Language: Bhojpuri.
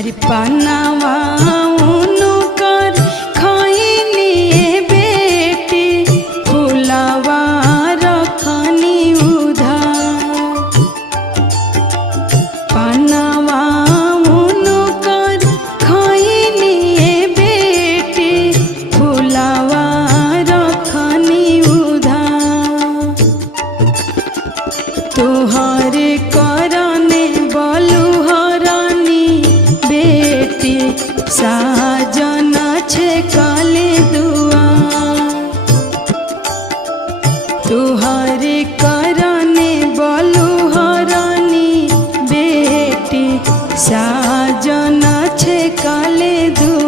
अरे पनावा उनकर खैनी बेटी फुलावा रखनी उधार। पनावा उनकर खैनी बेटी फुलावा रखनी उधार। तोहरे करने बलुहरानी बेटी साजन छे काले दुआर। तोहरे करने बलुहरानी बेटी साजन छे काले दुआर।